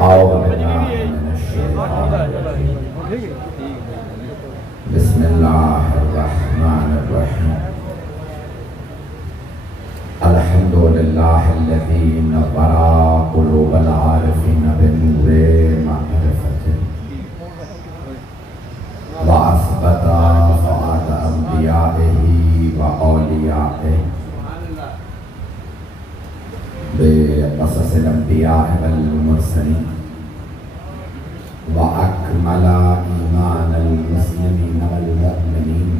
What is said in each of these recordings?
أعوذ بالله من الشيطان الرجيم. بسم الله الرحمن الرحيم. الحمد لله الذي نور قلوب العارفين بنور معرفته وأثبت فؤاد أنبيائه وأوليائه بقصص الأنبياء والمرسلين وأكمل إيمان المسلمين والمؤمنين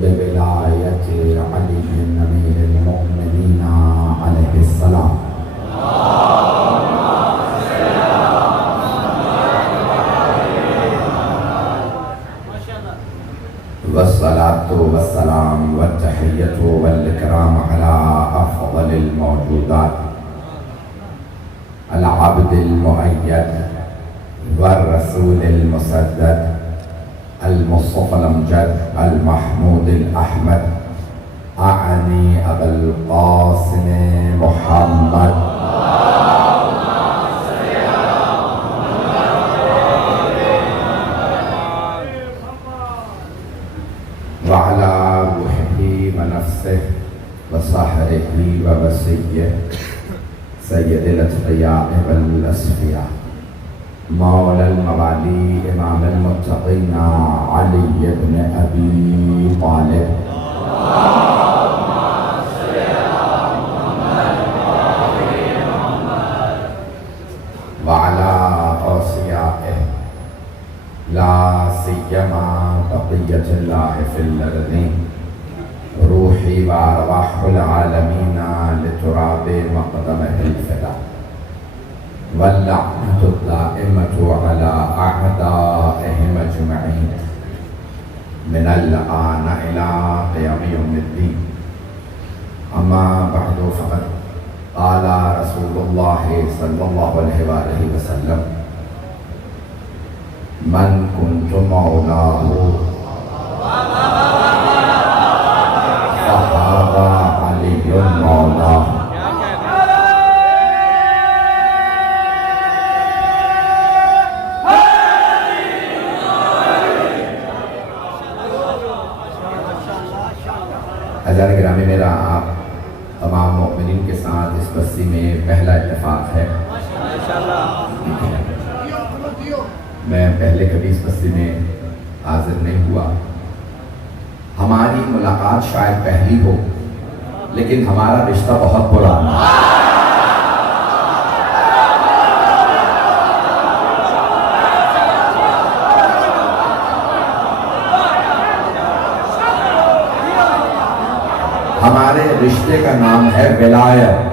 بولاية علي أمير المؤمنين عليه السلام. والصلاة والسلام والتحية والإكرام على أفضل الموجودات العبد المؤيد والرسول المسدد المصطفى الأمجد المحمود الأحمد أعني أبا القاسم محمد وعلى روحه ونفسه وصهره ووصيه سيد الأتقياء والأصفياء مولى الموالي إمام المتقين علي بن أبي طالب وعلى أوصيائه لا سيما بقية الله في الأرض روحي وأرواح العالمين لتراب مقدمه الفداء واللعنة الدائمة على أعدائهم أجمعين من الآن إلى قيام يوم الدين. أما بعد فقد قال رسول الله صلى الله عليه وآله وسلم من كنت مولاه فهذا علي مولاه. حضرات گرامی، میرا آپ تمام مؤمنین کے ساتھ اس بستی میں پہلا اتفاق ہے. میں پہلے کبھی اس بستی میں حاضر نہیں ہوا. ہماری ملاقات شاید پہلی ہو لیکن ہمارا رشتہ بہت پرانا ہے. ہمارے رشتے کا نام ہے ولایت.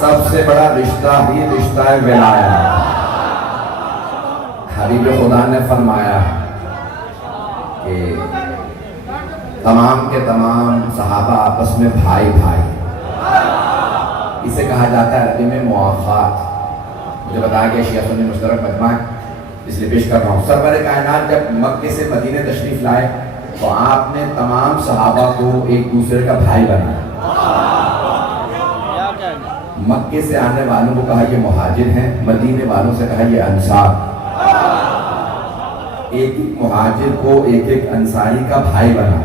سب سے بڑا رشتہ ہی رشتہ ہے ولایت. حبیب خدا نے فرمایا کہ تمام کے تمام صحابہ آپس میں بھائی بھائی. اسے کہا جاتا ہے عربی میں مواخات. مجھے بتایا کہ شیعہ سنی مشترک مجمع اس لیے پیش کر رہا ہوں. سرور کائنات جب مکے سے مدینے تشریف لائے تو آپ نے تمام صحابہ کو ایک دوسرے کا بھائی بنایا. مکے سے آنے والوں کو کہا یہ مہاجر ہیں، مدینے والوں سے کہا یہ انصار. ایک ایک مہاجر کو ایک ایک انصاری کا بھائی بنا.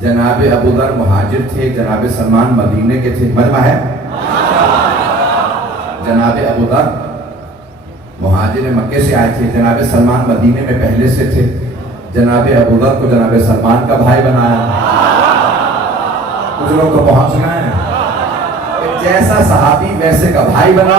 جناب ابو ذر مہاجر تھے، جناب سلمان مدینے کے تھے. مجمع ہے. جناب ابو ذر مہاجر مکے سے آئے تھے، جناب سلمان مدینے میں پہلے سے تھے. جناب ابو ذر کو جناب سلمان کا بھائی بنایا. کچھ لوگ کو پہنچ گئے ہیں. جیسا صحابی ویسے کا بھائی بنا.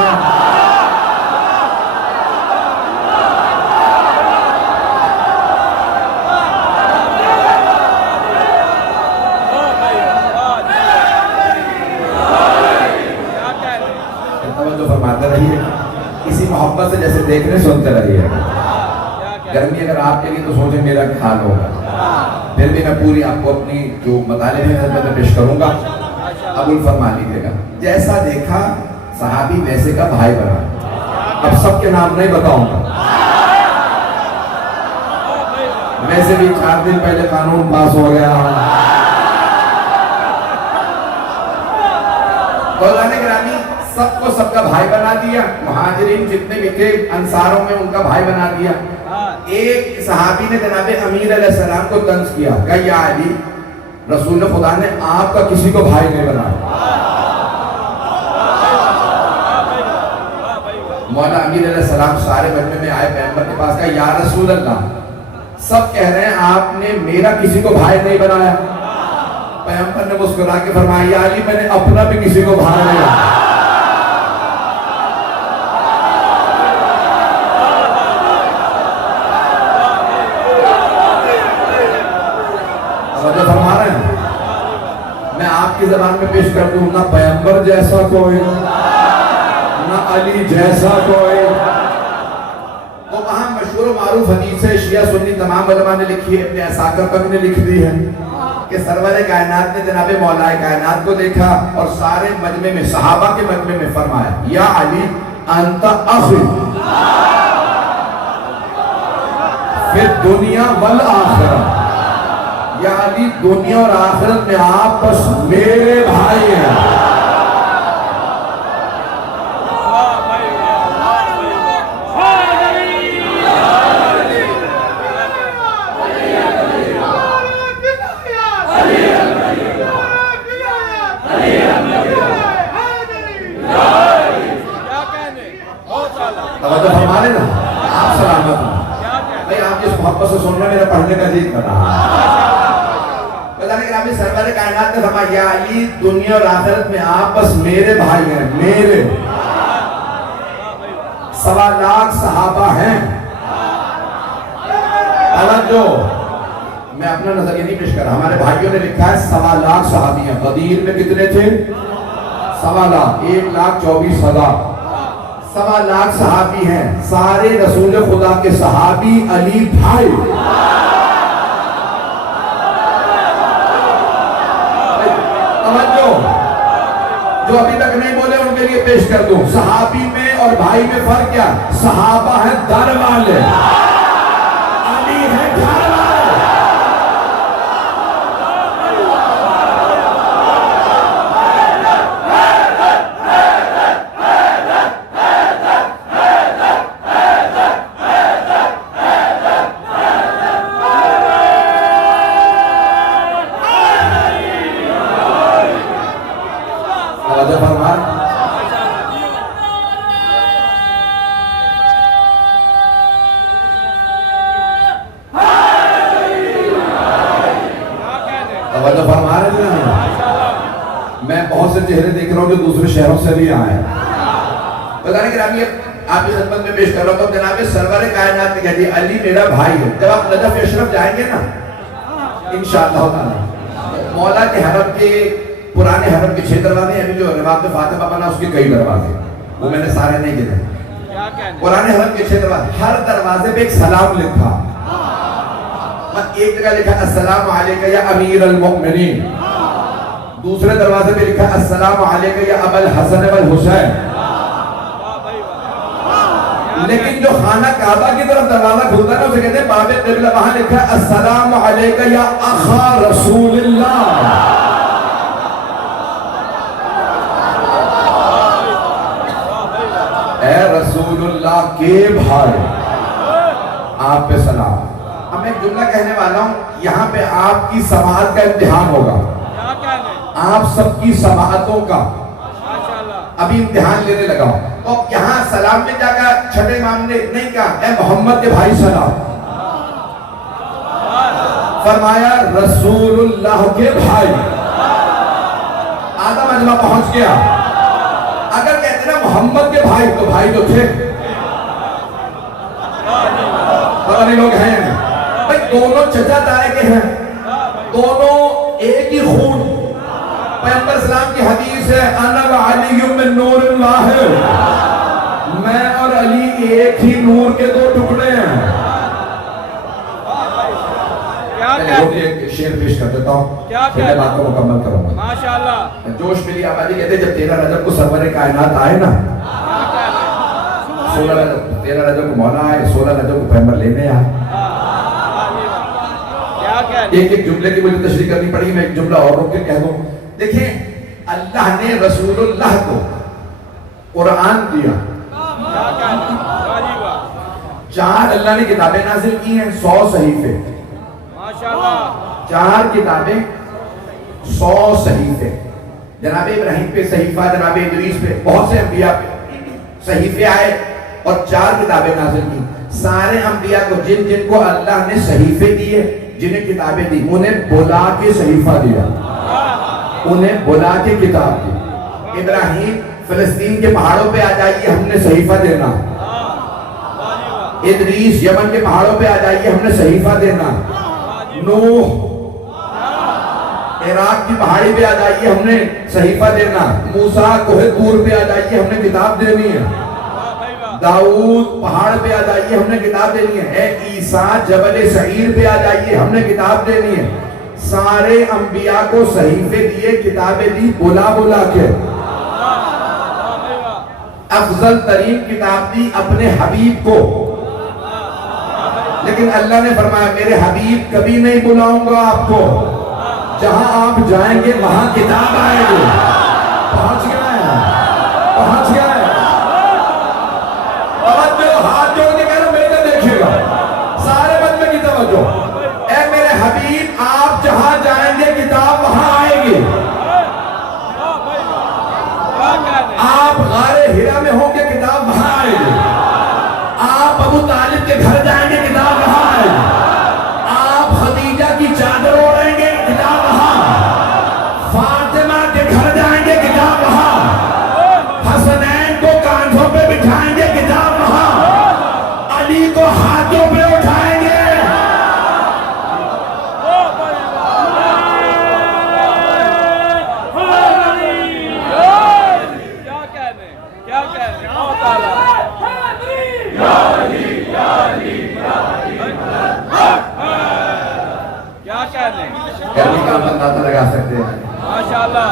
توجہ فرماتے رہیے. اسی محبت سے جیسے دیکھنے سنتے رہیے. گرمی اگر آپ کے لیے تو سوچیں میرا کیا حال ہوگا. پھر بھی میں پوری آپ کو اپنی جو مطالب ہے خدمت میں پیش کروں گا، قبول فرما لیجیے گا۔ جیسا دیکھا صحابی ویسے کا بھائی بنا۔ اب سب کے نام نہیں بتاؤں گا، ویسے بھی 4 دن پہلے قانون پاس ہو گیا۔ مولانا گرامی سب کو سب کا بھائی بنا دیا، مہاجرین جتنے بھی تھے انصاروں میں ان کا بھائی بنا دیا۔ ایک صحابی نے جناب امیر علیہ السلام کو طنز کیا کہ یا علی، رسول خدا نے آپ کا کسی کو بھائی نہیں بنایا۔ مولانا امیر علیہ السلام سارے مجمع میں آئے، پیغمبر کے پاس کہا یا رسول اللہ، سب کہہ رہے ہیں آپ نے میرا کسی کو بھائی نہیں بنایا۔ پیغمبر نے مسکرا کے فرمایا یا علی، میں نے اپنا بھی کسی کو بھائی نہیں بنایا۔ توجہ فرما رہے ہیں؟ میں آپ کی زبان میں پیش کر دوں، نہ پیغمبر جیسا کوئی، نہ علی جیسا کوئی۔ وہ وہاں مشہور و معروف حدیث ہے، شیعہ سنی تمام علماء نے لکھی ہے، ابن عساکر تک نے لکھ دی ہے کہ سرور کائنات نے جناب مولا کائنات کو دیکھا اور سارے مجمع میں، صحابہ کے مجمع میں فرمایا یا علی انت اخی فی الدنیا والآخرہ، یا علی دنیا اور آخرت میں آپ بس میرے بھائی ہیں۔ توجہ فرما لے نا، آپ سلامت ہیں بھائی، آپ جس محبت سے سن رہے ہیں میرا پڑھنے کا جی کر رہا ہے۔ مولانا گرامی سرور کائنات نے فرمایا یا علی دنیا اور آخرت میں آپ بس میرے بھائی ہیں، میرے 1.25 لاکھ صحابہ ہیں۔ توجہ، میں اپنا نظریہ نہیں پیش کر رہا، ہمارے بھائیوں نے لکھا ہے 1.25 لاکھ صحابی ہیں۔ غدیر میں کتنے تھے؟ 1.25 لاکھ، 1,24,000، 1.25 لاکھ صحابی ہیں، سارے رسول خدا کے صحابی علی بھائی۔ جو ابھی تک نہیں بولے ان کے لیے پیش کر دوں، صحابی میں اور بھائی میں فرق کیا؟ صحابہ ہیں در والے، علی ہے گھر والے۔ میں بہت سے چہرے دیکھ رہا ہوں جو دوسرے شہروں سے بھی آئے ہیں۔ بتانے کے نام آپ کی خدمت میں پیش کر رہا ہوں تو جناب سرور کائنات نے کہا جی علی میرا بھائی ہے۔ جب آپ نجف اشرف جائیں گے نا انشاءاللہ تعالی، مولا کے حرم کے پرانے حرم کے 6 دروازے ہیں، ابھی جو رواق فاطمہ بنا اس کے کئی دروازے، وہ میں نے سارے نہیں گنے۔ پرانے حرم کے 6 دروازے، ہر دروازے پہ ایک سلام لکھا۔ ایک جگہ لکھا السلام علیکہ یا امیر المؤمنین، دوسرے دروازے پہ لکھا السلام علیکہ یا ابا الحسن والحسین۔ لیکن جو خانہ کعبہ کی طرف دروازہ کھلتا ہے نا اسے کہتے ہیں باب قبلہ، وہاں لکھا السلام علیکہ یا اخا رسول اللہ۔ اے رسول اللہ کے بھائی، آپ پہ سلام۔ اب میں ایک جملہ کہنے والا ہوں، یہاں پہ آپ کی سماعت کا امتحان ہوگا، آپ سب کی سماعتوں کا ابھی امتحان لینے لگا ہوں۔ تو یہاں سلام میں جا کر چھٹے امام نے نہیں کہا اے محمد کے بھائی سلام، فرمایا رسول اللہ کے بھائی۔ آدھا مجمع پہنچ گیا، اگر کہتے نا محمد کے بھائی تو بھائی تو تھے، پتہ نہیں لوگ ہیں بھائی، دونوں چچا تائے کے ہیں، دونوں ایک ہی خون۔ پیغمبر اسلام کی حدیث ہے انا و علی من نور اللہ، میں اور علی ایک ہی نور کے 2 ٹکڑے ہیں۔ ایک شعر پیش کر دیتا ہوں، پھر میں بات کو مکمل کروں گا۔ ماشاءاللہ جوش ملی آبادی کہتے ہیں جب 13 رجب کو سرور کائنات آئے نا، 13 رجب کو مولا آئے، 16 رجب کو پیغمبر لینے آئے۔ ایک ایک جملے کی مجھے تشریح کرنی پڑی، میں ایک جملہ اور روک کے کہہ دوں۔ دیکھیں اللہ نے رسول اللہ کو قرآن دیا، 4 اللہ نے کتابیں نازل کی ہیں، 100 صحیفے، 4 کتابیں 100 صحیفے۔ جناب ابراہیم پہ صحیفہ، جناب ادریس پہ، بہت سے انبیاء پہ صحیفے آئے اور 4 کتابیں نازل کی۔ سارے انبیاء کو جن جن کو اللہ نے صحیفے دیے، جنہیں کتابیں دی، انہیں بلا کے صحیفہ دیا، انہیں بلا کے کتاب دی۔ ابراہیم فلسطین کے پہاڑوں پہ آ جائیے، ہم نے صحیفہ دینا۔ ادریس یمن کے پہاڑوں پہ آ جائیے، ہم نے صحیفہ دینا۔ نوح عراق کی پہاڑی پہ آ جائیے، ہم نے صحیفہ دینا۔ موسیٰ کوہ طور پہ آ جائیے، ہم نے کتاب دینی ہے۔ داؤد پہاڑ پہ آ جائیے، ہم نے کتاب دینی ہے۔ عیسیٰ جبل سعیر پہ آ جائیے، ہم نے کتاب دینی ہے۔ سارے انبیاء کو صحیفے دیے، کتابیں دی، بلا بلا کے۔ افضل ترین کتاب دی اپنے حبیب کو، لیکن اللہ نے فرمایا میرے حبیب کبھی نہیں بلاؤں گا آپ کو، جہاں آپ جائیں گے وہاں کتاب آئے گی۔ پہنچ گئے، پہنچ گئے۔ ہاتھ جوڑ کے کہنا میرے کو دیکھیے گا، سارے بندے کی توجہ۔ اے میرے حبیب آپ جہاں جائیں گے کتاب وہاں آئے گی۔ آپ غار ہرا میں ہوں گے کتاب وہاں آئے گی۔ آپ ابو طالب کے گھر جائیں گے کتاب وہاں آئے گی۔ آپ خدیجہ کی چادر اوڑھیں گے کتاب وہاں۔ فاطمہ کے گھر جائیں گے کتاب وہاں۔ حسنین کو کاندھوں پہ بٹھائیں گے کتاب وہاں۔ علی کو ہاتھوں پہ اٹھائیں گے۔ گرمی کا اندازہ لگا سکتے ہیں ماشاءاللہ۔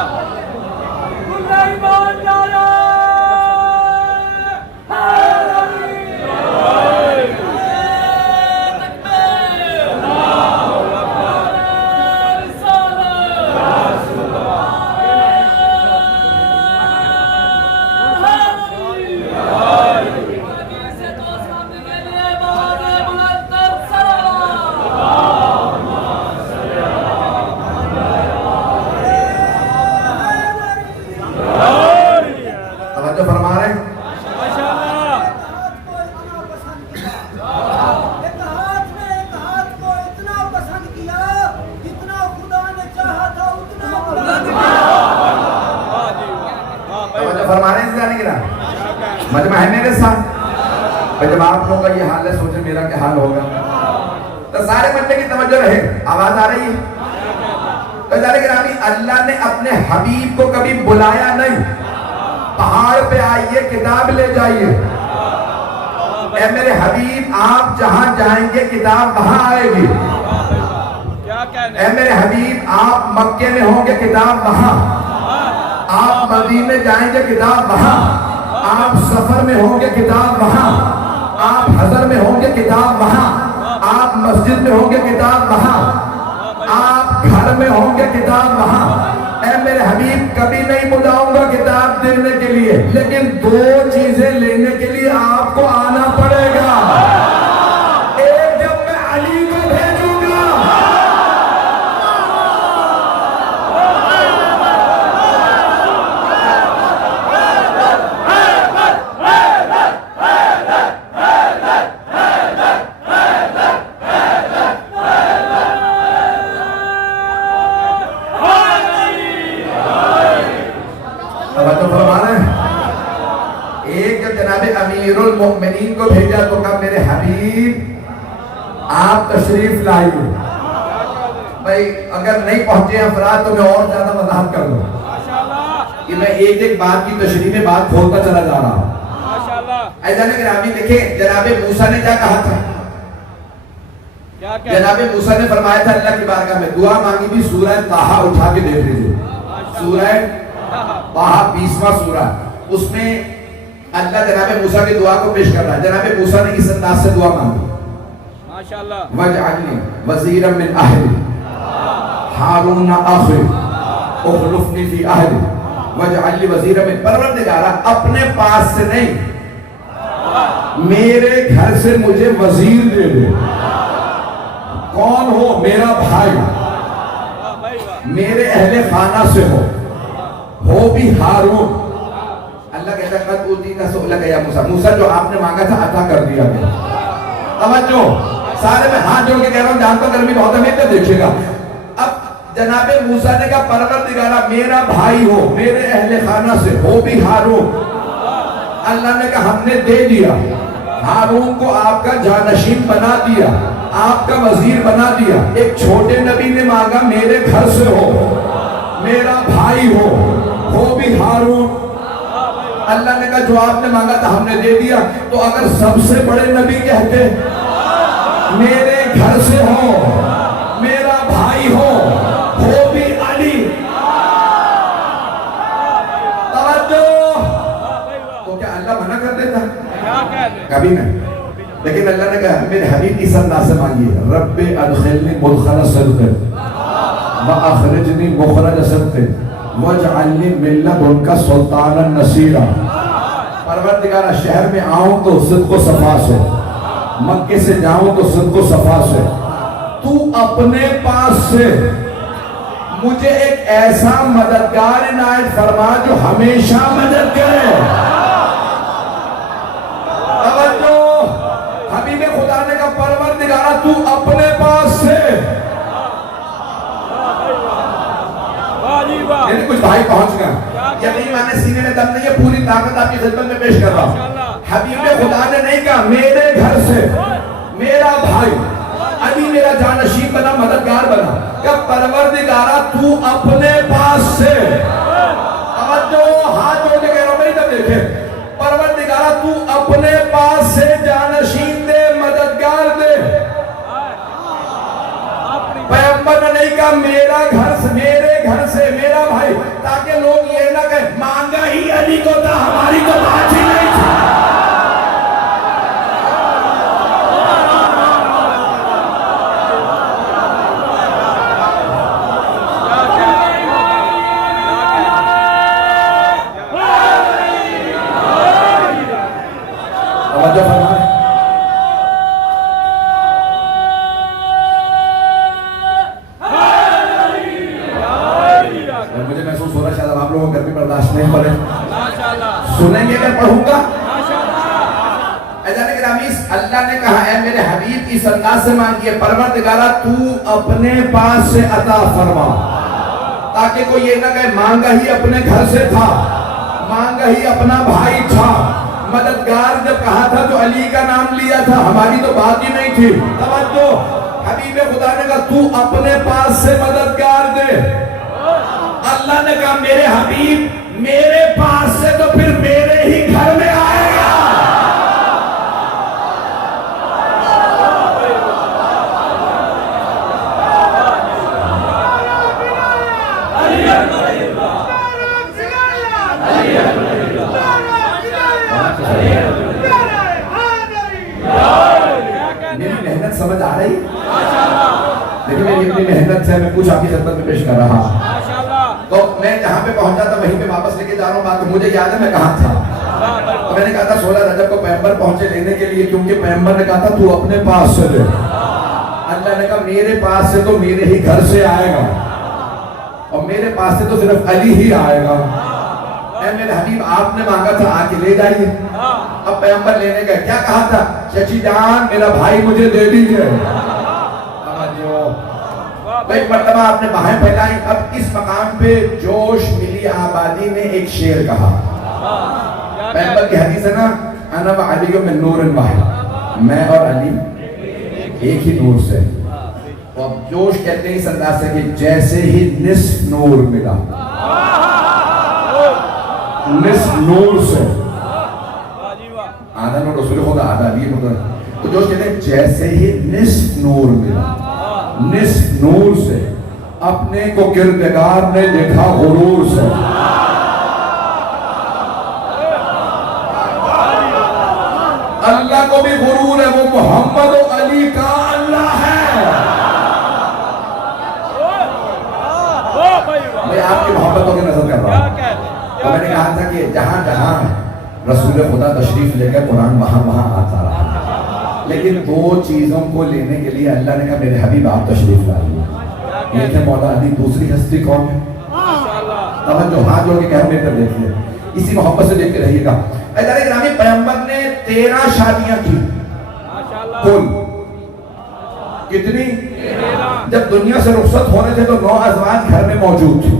مجمع ہے میرے ساتھ؟ جب آپ لوگوں کا یہ حال ہے سوچیں میرا کیا حال ہوگا۔ تو سارے مجمع کی توجہ رہے، آواز آ رہی ہے؟ تو جانے گرامی اللہ نے اپنے حبیب کو کبھی بلایا نہیں، پہاڑ پہ آئیے کتاب لے جائیے۔ اے میرے حبیب آپ جہاں جائیں گے کتاب وہاں آئے گی۔ اے میرے حبیب آپ مکے میں ہوں گے کتاب وہاں، آپ مدینے جائیں گے کتاب وہاں، آپ سفر میں ہوں گے کتاب وہاں، آپ حضر میں ہوں گے کتاب وہاں، آپ مسجد میں ہوں گے کتاب وہاں، آپ گھر میں ہوں گے کتاب وہاں۔ اے میرے حبیب کبھی نہیں بلاؤں گا کتاب دینے کے لیے، لیکن 2 چیزیں لینے کے لیے آپ کو آنا پڑے گا۔ ایک جب میں علی کو بھیجوں گا، امیر المؤمنین کو بھیجا تو کہا میرے حبیب آپ تشریف لائیے۔ بھائی اگر نہیں پہنچے افراد تو میں اور زیادہ وضاحت کر دوں کہ میں ایک ایک بات کی تشریح میں بات کھولتا چلا جا رہا ہوں۔ ایسا نہیں گرامی دیکھیں جناب موسیٰ نے کیا کہا تھا؟ جناب موسیٰ نے فرمایا تھا اللہ کی بارگاہ میں دعا مانگی بھی سورہ طٰہٰ اٹھا کے دیکھ لیجیے. سورہ طٰہٰ 20واں سورہ, اس میں اللہ جناب موسیٰ کی دعا کو پیش کر رہا ہے. جناب موسیٰ نے اس انداز سے دعا مانگی, وَاجْعَلْنِي وَزِيرًا مِّنْ أَهْلِي هَارُونَ أَخِي اُخْلُفْنِي فِي أَهْلِي وَاجْعَلْنِي وَزِيرًا مِّنْ. پروردگارا اپنے پاس سے نہیں, میرے گھر سے مجھے وزیر دے دے. کون ہو؟ میرا بھائی, میرے اہل خانہ سے ہو بھی ہارون. اللہ کہتا ہے قد اوتیت سؤلک یا موسیٰ, موسیٰ جو آپ نے مانگا تھا عطا کر دیا گیا. توجہ, سارے میں ہاتھ جوڑ کے کہہ رہا ہوں, جانتا ہوں گرمی بہت ہے, میں دیکھیے گا. اب جناب موسیٰ نے کہا پروردگارا میرا بھائی ہو, میرے اہل خانہ سے ہو بھی ہارون. اللہ نے کہا ہم نے دے دیا, ہارون کو آپ کا جانشین بنا دیا, آپ کا وزیر بنا دیا. ایک چھوٹے نبی نے مانگا میرے گھر سے ہو, میرا بھائی ہو بھی ہارون. اللہ نے کہا جو آپ نے مانگا تھا ہم نے دے دیا. تو اگر سب سے بڑے نبی کہتے میرے گھر سے ہو, میرا بھائی ہو بھی علی, توجہ, تو کیا اللہ منع کر دیتا؟ کبھی نہیں. لیکن اللہ نے کہا میرے حبیب کی انداز سے مانگیے, رب ادخلنی مدخل صدق واخرجنی مخرج صدق واجعلنی من لدنک سلطانا نصیرا. پروردگارا شہر میں آؤں تو صدق و صفا سے, مکے سے جاؤں تو صدق و صفا سے, تو اپنے پاس سے مجھے ایک ایسا مددگار عنایت فرما جو ہمیشہ مدد کرے. توجہ, حبیب خدا نے کہا پروردگارا تو اپنے پاس سے. یعنی کچھ بھائی پہنچ گئے, یقین مانے سینے میں دم نہیں ہے, پوری طاقت آپ کی خدمت میں پیش کر رہا ہوں. حبیب خدا نے نہیں کہا میرے گھر سے میرا بھائی علی میرا جانشین بنا, مددگار بنا. کہ پروردگارا تو اپنے پاس سے, جو ہاتھ جوڑ کے کہہ رہا ہوں میری طرف دیکھے, پروردگارا تو اپنے پاس سے جانشین دے, مددگار دے. پیغمبر نے نہیں کہا میرا گھر سے, میرے گھر سے میرا بھائی, تاکہ لوگ یہ نہ کہیں مانگا ہی علی کو تھا, ہماری تو بات ہی نہیں تھی. توجہ فرمائیں. مجھے محسوس ہو رہا ہے شاید آپ لوگوں کو گرمی برداشت نہیں پڑے, سنیں گے میں پڑھوں گا. اجازت گرامی, اللہ نے کہا اے میرے حبیب اس انداز سے مانگیے پروردگارا تو اپنے پاس سے عطا فرما, تاکہ کوئی یہ نہ کہے مانگا ہی اپنے گھر سے تھا, مانگا ہی اپنا بھائی تھا. مددگار جب کہا تھا جو علی کا نام لیا تھا, ہماری تو بات ہی نہیں تھی. توجہ, حبیب خدا نے کہا تو اپنے پاس سے مددگار دے. اللہ نے کہا میرے حبیب میرے پاس سے تو پھر میرے ہی گھر میں آئے گا. میری محنت سمجھ آ رہی, لیکن میری اپنی محنت سے میں کچھ آپ کی خدمت میں پیش کر رہا ہوں. تو میں جہاں پہ پہنچا تھا وہیں پہ واپس لے کے جا رہا ہوں بات. مجھے یاد ہے میں کہاں تھا, میں نے کہا تھا 16 رجب کو پیغمبر پہنچے لینے کے لیے, کیونکہ پیغمبر نے کہا تھا تو اپنے پاس سے دے. اللہ نے کہا میرے پاس سے تو میرے ہی گھر سے آئے گا, اور میرے پاس سے تو صرف علی ہی آئے گا. اے میرے حبیب آپ نے مانگا تھا آ کے لے جائیے. اب پیغمبر لینے گئے, کیا کہا تھا, چچی جان میرا بھائی مجھے دے دیجئے. ایک مرتبہ آپ نے باہیں پھیلائی. اب اس مقام پہ جوش ملی آبادی نے ایک شعر کہا. پیغمبر کی حدیث ہے نا, انا و علی من نور واحد, میں اور علی ایک ہی نور سے. اور جوش کہتے ہیں اس انداز سے کہ جیسے ہی نصف نور ملا, نصف نور سے, آدھا نور رسول خدا, آدھا علی خدا. تو جو کہتے ہیں جیسے ہی نصف نور ملا، نصف نور سے اپنے کو کردگار نے دیکھا غرور سے. اللہ کو بھی غرور ہے، وہ محمد و علی کا اللہ ہے. میں آپ کی محبتوں کی نظر کر رہا ہوں. تو میں نے کہا تھا کہ جہاں جہاں رسول خدا تشریف لے گئے قرآن وہاں وہاں آتا رہا، لیکن دو چیزوں کو لینے کے لیے اللہ نے کہا میرے حبیب آپ تشریف لائیے. ایک ہے مولا علی، دوسری ہستی کون ہے؟ توجہ ہاتھ جوڑ کے کہہ میرے طرف دیکھیے، اسی محبت سے دیکھ کے رہیے گا. ادارے گرامی پیغمبر نے 13 شادیاں کی کل. کتنی؟ جب دنیا سے رخصت ہونے تھے تو 9 ازواج گھر میں موجود تھے.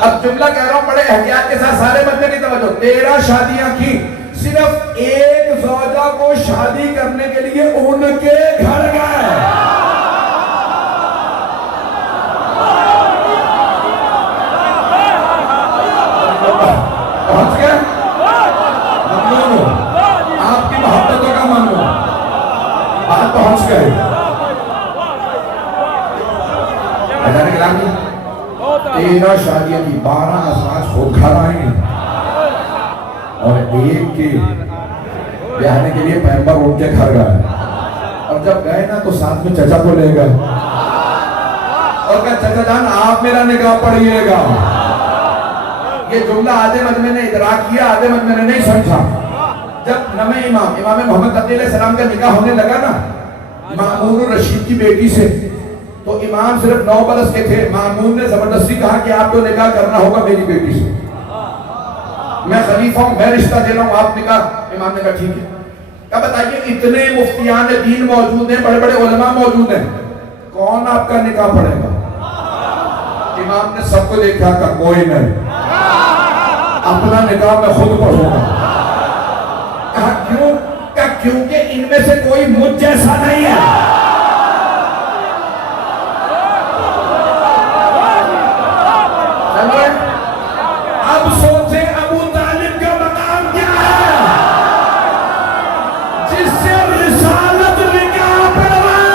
اب جملہ کہہ رہا ہوں بڑے احتیاط کے ساتھ، سارے بندے کی توجہ. 13 شادیاں کی، صرف ایک زوجہ کو شادی کرنے کے لیے ان کے گھر گئے. پہنچ گئے؟ ممنون ہو، آپ کی محبتوں کا ممنون. بات پہنچ گئے. حضرت گرامی 13 شادیاں کی، 12 ازواج خود گھر آئیں اور ایک کے بیاہنے کے لیے پیغمبر ان کے گھر گئے. اور جب گئے نا تو ساتھ میں چچا کو لے گئے اور کہا چچا جان آپ میرا نکاح پڑھیے گا. یہ جملہ آدھے مجمع نے ادراک کیا، آدھے مجمع نے نہیں سمجھا. جب نویں امام محمد تقی علیہ السلام کا نکاح ہونے لگا نا مامون الرشید کی بیٹی سے، تو امام صرف 9 برس کے تھے. مامون نے زبردستی کہا کہ آپ کو نکاح کرنا ہوگا میری بیٹی سے، میں خلیفہ ہوں، میں رشتہ دے رہا ہوں، آپ نکاح. امام نے کہا ٹھیک ہے. کیا بتائیے اتنے مفتیان دین موجود ہیں، بڑے بڑے علماء موجود ہیں، کون آپ کا نکاح پڑھے گا؟ امام نے سب کو دیکھا کہ کوئی نہیں، اپنا نکاح میں خود پڑھوں گا. کہا کیوں؟ کہا کیونکہ ان میں سے کوئی مجھ جیسا نہیں ہے. اب سوچیں ابو طالب کا مقام کیا ہے جس سے رسالت نکاح پڑھوائے.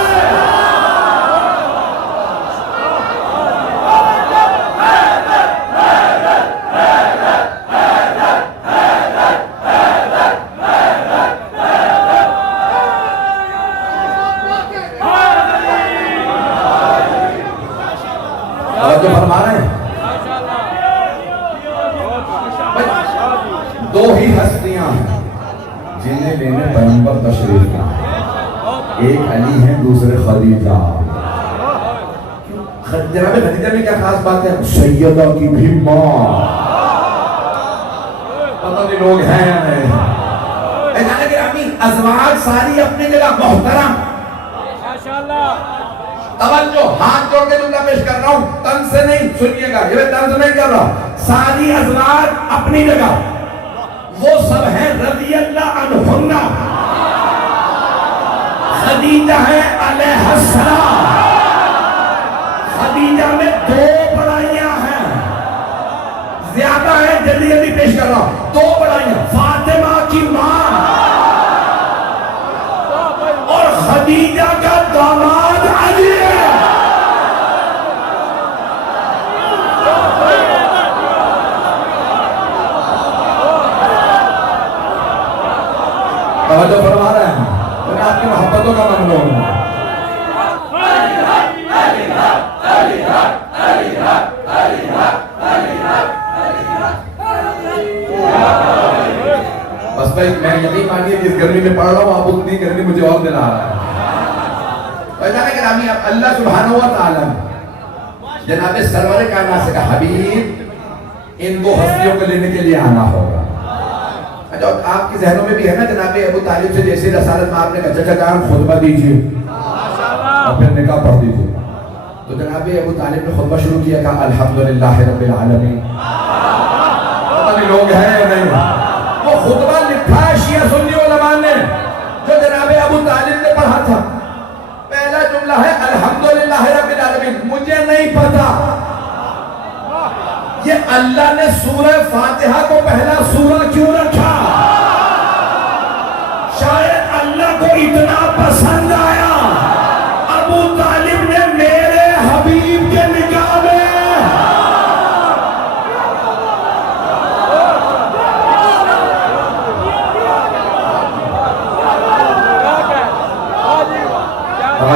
جو فرما رہے ہیں دو ہی ہستیاں ہیں جنہیں لینے پیغمبر تشریف لائے، ایک علی ہے دوسرے خدیجہ. جناب خدیجہ میں کیا خاص بات ہے؟ سیدہ کی بھی ماں. پتہ نہیں لوگ ہیں یا نہیں. جانے گرامی ازواج ساری اپنی جگہ محترم. توجہ ہاتھ جوڑ کے جملہ پیش کر رہا ہوں، طنز سے نہیں، سنیے گا، یہ طنز نہیں کر رہا. ساری ازواج اپنی جگہ، وہ سب ہیں رضی اللہ عنہن. خدیجہ ہے علیہ السلام. خدیجہ میں 2 بڑائیاں ہیں، زیادہ ہے، جلدی جلدی پیش کر رہا ہوں. 2 بڑائیاں، فاطمہ کی ماں اور خدیجہ کا داماد علی ہے. توجہ فرما رہے ہیں، میں آپ کی محبتوں کا ممنون ہوں. بس بھائی میں یقین مانیے جس گرمی میں پڑھ رہا ہوں آپ اتنی گرمی مجھے اور دل آ رہا ہے. جانے گرامی اللہ سبحانہ و تعالی جناب سرور کائنات سے کہا حبیب ان 2 ہستیوں کو لینے کے لیے آنا ہوگا. آپ کے ذہنوں میں بھی ہے نا جناب ابو طالب سے جیسے رسالت میں آپ نے کہا چچا جان خطبہ دیجئے اور پھر نکاح پڑھ دیجئے. تو جناب ابو طالب نے خطبہ شروع کیا، کہا الحمدللہ رب العالمین. پتہ نہیں لوگ ہیں یا نہیں. وہ خطبہ لکھا ہے شیعہ سنی علماء نے جو جناب ابو طالب نے پڑھا تھا. پہلا جملہ ہے الحمدللہ رب العالمین. مجھے نہیں پتا یہ اللہ نے سورہ فاتحہ کو پہلا سورہ کیوں رکھا. اتنا پسند آیا ابو طالب نے میرے حبیب کے نکاح میں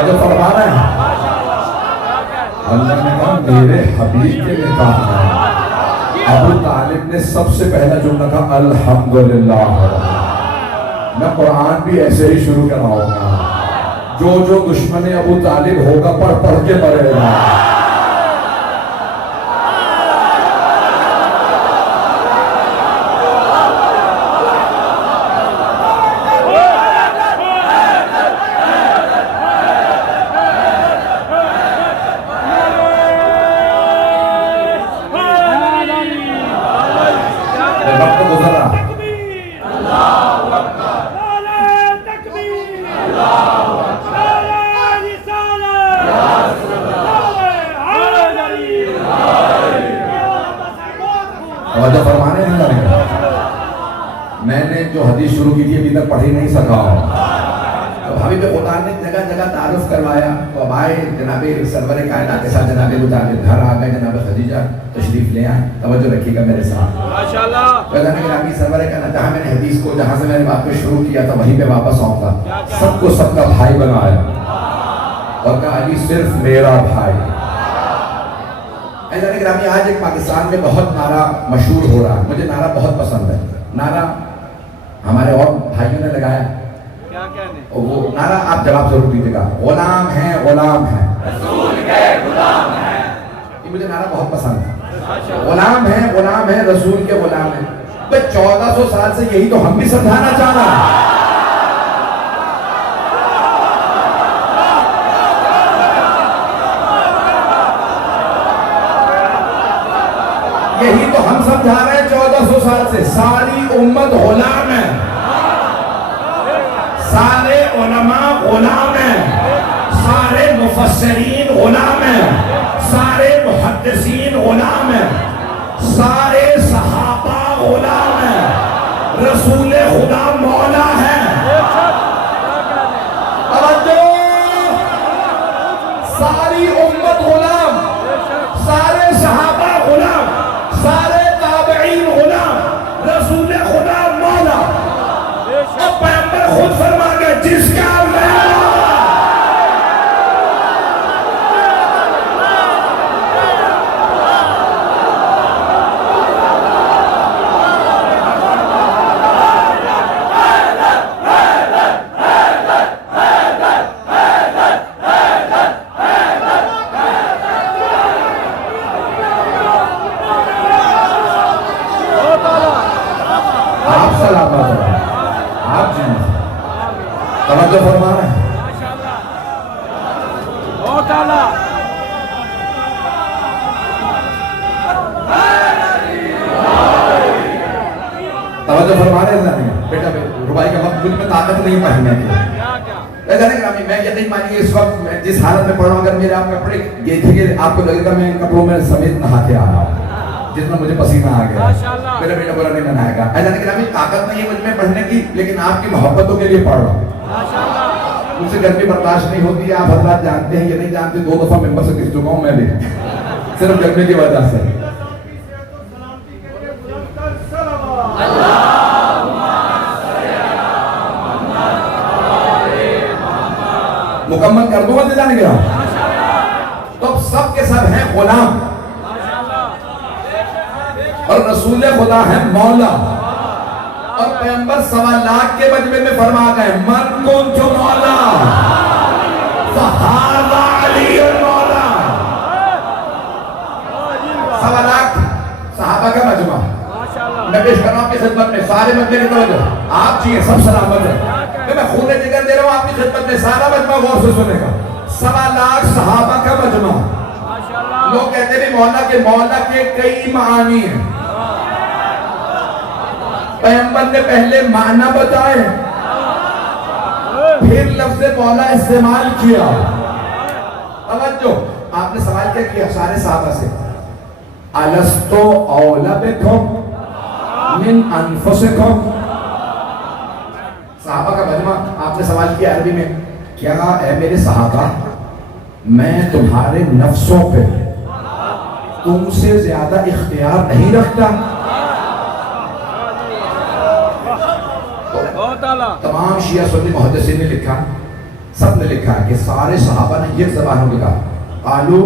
جو فرما رہے ہیں اللہ نے کہا میرے حبیب کے نکاح میں ابو طالب نے سب سے پہلا جملہ کہا الحمدللہ. میں قرآن بھی ایسے ہی شروع کراؤں گا جو دشمن ابو طالب ہوگا پڑھ پڑھ کے مرے گا. فرمانے نہیں لگے میں نے جو حدیث شروع کی تھی ابھی تک پڑھ ہی نہیں سکا تو حبیب خدا نے جگہ جگہ تعارف کروایا تو اب آئے جناب سرور کائنات کے ساتھ جناب ابو طالب گھر آ گئے. جناب خدیجہ تشریف لے آئے. توجہ رکھیے گا میرے ساتھ جناب سرور کائنات جہاں میں نے حدیث کو جہاں سے میں نے بات کو شروع کیا تھا وہیں پہ واپس آؤں گا. سب کو سب کا بھائی بنایا اور کہا علی صرف میرا بھائی. گرامی آج ایک پاکستان میں بہت نعرہ مشہور ہو رہا ہے. مجھے نعرہ بہت پسند ہے. نعرہ ہمارے اور بھائیوں نے لگایا وہ نعرہ آپ جواب ضرور دیجیے گا. غلام ہیں غلام ہیں رسول کے غلام ہیں. یہ مجھے نعرہ بہت پسند ہے. غلام ہیں رسول کے غلام ہیں. 1400 سال سے یہی تو ہم بھی سمجھانا چاہ رہا ہیں. یہی تو ہم سمجھا رہے ہیں 1400 سال سے. ساری امت غلام ہے. سارے علماء غلام ہیں. سارے مفسرین غلام ہیں. سارے محدثین غلام ہیں. سارے صحابہ غلام ہیں. رسول خدا مولا ہے. ساری امت غلام. سارے صحابہ غلام. سارے تابعین غلام. رسول خدا مولا. اور پیغمبر خود فرما گئے جس کا توجہ فرما رہے ہیں. توجہ فرما رہے ہیں بیٹا ربائی کا وقت مجھ میں طاقت نہیں پہننے کی. میں یقین مانیے اس وقت جس حالت میں پڑھ رہا ہوں اگر میرے آپ کپڑے دیکھیں گے آپ کو لگے گا میں کپڑوں میں سمیت نہا کے آ رہا ہوں. جتنا مجھے پسینہ آ گیا میرا بیٹا بولا نہیں منائے گا. ایسا نہیں طاقت نہیں ہے مجھ میں پڑھنے کی لیکن آپ کی محبتوں کے لیے پڑھ رہا ہوں. مجھ سے گرمی برداشت نہیں ہوتی ہے. آپ حضرات جانتے ہیں یا نہیں جانتے 2 دفعہ ممبر سے گر چکا ہوں میں بھی صرف گرمی کی وجہ سے. مکمل کر دوں گا جانے گیا تو اب سب کے سب ہیں غلام اور رسول خدا ہے مولا. اور پیغمبر 1.25 لاکھ کے مجمع میں فرما گئے من کنت مولا فہذا علی مولا. 1.25 لاکھ صحابہ کا مجمع میں پیش کر رہا ہوں آپ کی خدمت میں. سارے مجمع کی توجہ آپ چاہیے سب سلامت ہے. میں خون جگر دے رہا ہوں آپ کی خدمت میں. سارا مجمع غور سے سنے گا. 1.25 لاکھ صحابہ کا مجمع. لوگ کہتے ہیں مولا کے کئی معانی ہیں. پیغمبر نے پہلے معنی بتائے پھر لفظ مولا استعمال کیا. توجہ آپ نے سوال کیا کیا سارے صحابہ سے الستو اولا بکم من انفسکم. صحابہ کا مجمع آپ آپ نے سوال کیا عربی میں، کیا اے میرے صحابہ میں تمہارے نفسوں پہ تم سے زیادہ اختیار نہیں رکھتا؟ تمام شیعہ سنی محدثین نے لکھا، سب نے لکھا کہ سارے صحابہ نے یہ زبانوں میں کہا، قالو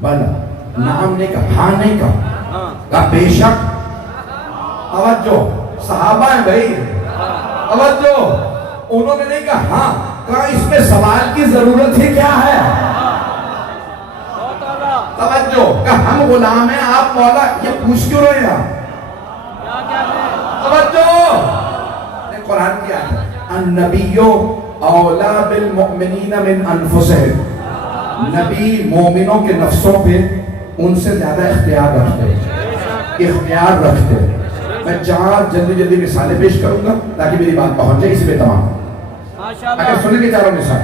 بلا، نعم نہیں کہا، ہاں نہیں کہا بے شک۔ توجہ، صحابہ ہیں بھائی، توجہ، انہوں نے نہیں کہا ہاں، کہا اس میں سوال کی ضرورت ہی کیا ہے؟ توجہ، کہ ہم غلام ہیں، آپ مولا، یہ پوچھ کیوں رہے ہیں؟ توجہ، قرآن کی آیت ہے، النبی اولا بالمؤمنین من انفسہم، نبی مومنوں کے نفسوں پہ ان سے زیادہ اختیار رکھتے ہیں۔ میں 4 جلدی مثالیں پیش کروں گا تاکہ میری بات پہنچ جائے، اس پہ تمام اگر سنیں گے 4 مثال۔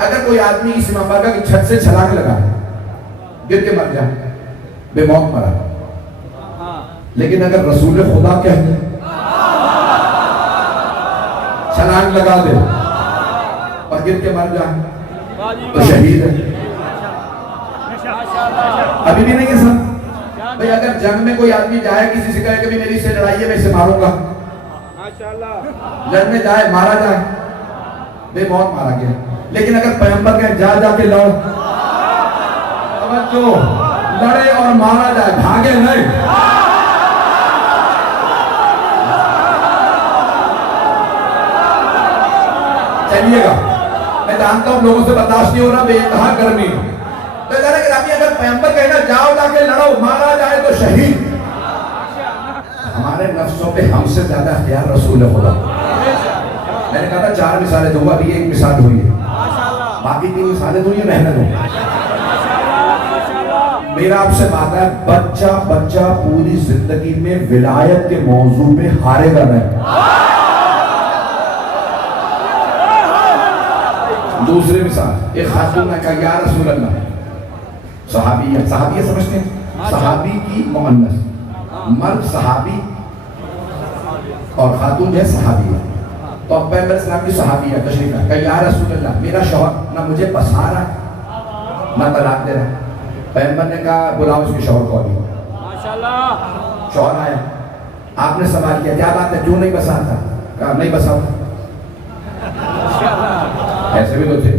اگر کوئی آدمی اس امام بارگاہ کی چھت سے چھلانگ لگا، گر کے مر جائے، بے موت مرا، لیکن اگر رسول خدا کہہ دے چھلانگ لگا دے اور گر کے مر جائے تو شہید ہے۔ ابھی بھی نہیں ہے سر بھئی، اگر جنگ میں کوئی آدمی جائے، کسی سے کہے کہ بھی میری سے لڑائی ہے، میں اسے ماروں گا، جنگ میں جائے، مارا جائے، بے موت مارا گیا، لیکن اگر پیغمبر کہے جا کے لڑ، توجہ، لڑے اور مارا جائے، بھاگے نہیں۔ چلیے گا، میں جانتا ہوں لوگوں سے برداشت نہیں ہو رہا، بے انتہا گرمی، تو اگر پیغمبر کہنا جاؤ جا کے لڑو، مارا جائے تو شہید۔ ہمارے نفسوں پہ ہم سے زیادہ اختیار رسول خدا۔ میں نے کہا تھا 4 مثالیں دوں گا، ابھی 1 مثال ہوئی ہے، باقی 3 مثالیں دوں، یہ محنت ہوں۔ میرا آپ سے بات ہے، بچہ پوری زندگی میں ولایت کے موضوع پہ ہارے گا نہیں۔ دوسری مثال، ایک خاتون نے کہا یا رسول اللہ، صحابیہ سمجھتے ہیں، صحابی کی مؤنث، مرد صحابی اور خاتون جو ہے صحابیہ، تو پیغمبر اسلام کی صحابیہ تشریف ہے، کہ یا رسول اللہ میرا شوہر نہ مجھے پسا رہا ہے نہ طلاق دے رہا ہے۔ پیغمبر نے کہا بلاؤ اس کے شوہر کو ابھی۔ شوہر آیا، آپ نے سوال کیا کیا بات ہے، کیوں نہیں بساتا؟ کہا نہیں بساتا۔ ایسے بھی تو تھے،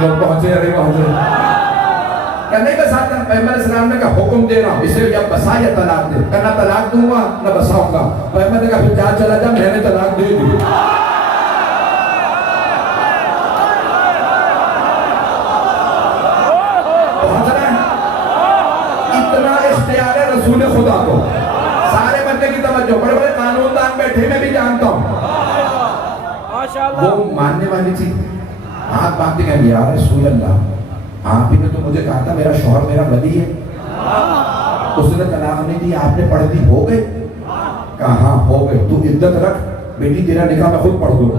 لوگ پہنچے یا نہیں پہنچے، کیا نہیں بساتا؟ پیغمبر اسلام نے کہا حکم دے رہا ہوں، اسے یا بسا یا طلاق دے، کہ نہ طلاق دوں گا نہ بساؤں گا۔ پیغمبر نے کہا پھر جا چلا جا، میں نے طلاق دے دی۔ پہنچ رہے ہیں؟ اتنا اختیار ہے رسول خدا کو، سارے بندے کی توجہ، بڑے بڑے قانون دان بیٹھے میں بھی جانتا ہوں، وہ ماننے والی تھی، ہاتھ باندھتے کہیں یا رسول اللہ آپ ہی نے تو مجھے کہا تھا میرا شوہر میرا ولی ہے، اس نے طلاق نہیں دی، آپ نے پڑھ دی، ہو گئے؟ کہا ہاں ہو گئے، تو عدت رکھ بیٹی، تیرا نکاح میں خود پڑھ دوں۔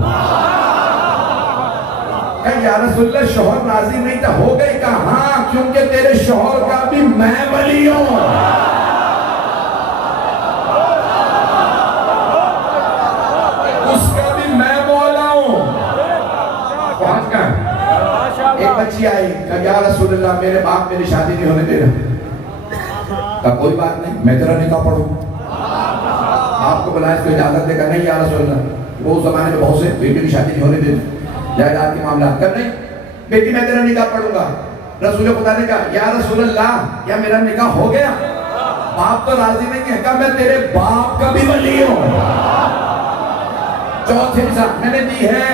کہا یا رسول اللہ شوہر راضی نہیں تھا، ہو گئی؟ کہا ہاں، کیونکہ تیرے شوہر کا بھی میں ولی ہوں، اس کا بھی میں مولا ہوں۔ پہنچ گئے۔ ایک بچی آئی، کہا یا رسول اللہ میرے باپ میری شادی نہیں ہونے دے رہا۔ کہا کوئی بات نہیں، میں تیرا نکاح پڑھوں، آپ کو بلائے اس کو اجازت دے گا؟ نہیں یا رسول اللہ، وہ اس زمانے میں بہت سے بیٹی کی شادی نہیں ہونے دیتے، جائیداد کے معاملات کر نہیں، بیٹی میں تیرا نکاح پڑھوں گا۔ رسول خدا نے کہا یا رسول اللہ کیا میرا نکاح ہو گیا؟ باپ تو راضی نہیں ہے، کہا میں تیرے باپ کا بھی ولی ہوں۔ چوتھی مثال میں نے دی ہے،